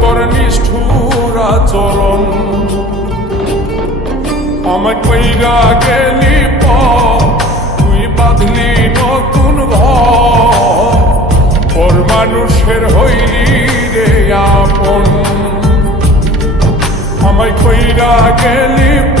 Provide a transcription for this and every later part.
তোর নিষ্ঠুর আচরণ। আমায় কইরা গেলি তুই বাঁধলি নতুন ঘর। মানুষের হইলি রে আপন। আমায় কইরা গেলি প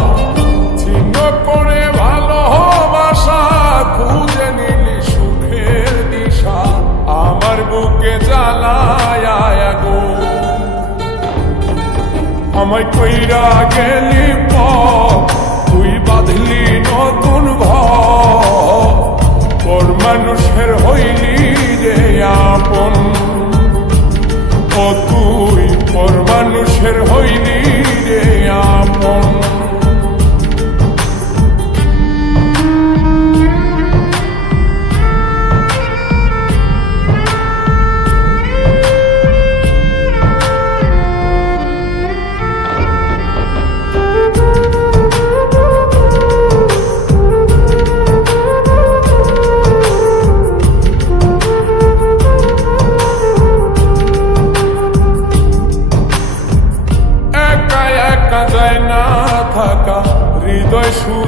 আমায় কইরা গেলি তুই বাঁধলি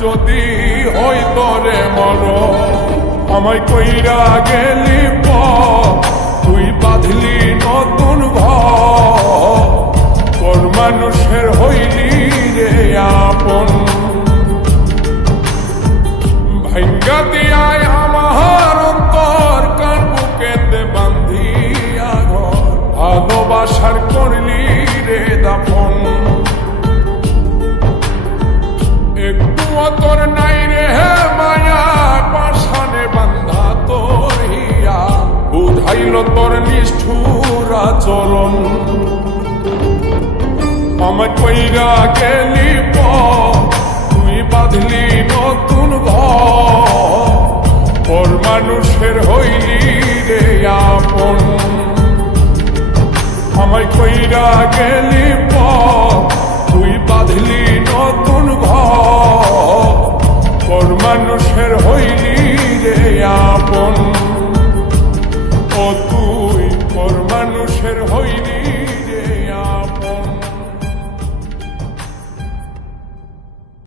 যদি হই তোরে মর আমায় কইরা গেলি প তুই বাঁধলি নতুন ঘর। তোর মানুষের হইলি রে আপন। ভাঙ্গা দিয়ায় আমার অন্তর কার বুকেতে বান্ধিয়া ঘর। ভালোবাসার করলি বুঝাইল তোর নিষ্ঠুর আচরণ। আমায় কইরা গেলি তুই বাঁধলি নতুন ঘর মানুষের হইলি রে আপন। আমায় কইরা গেলি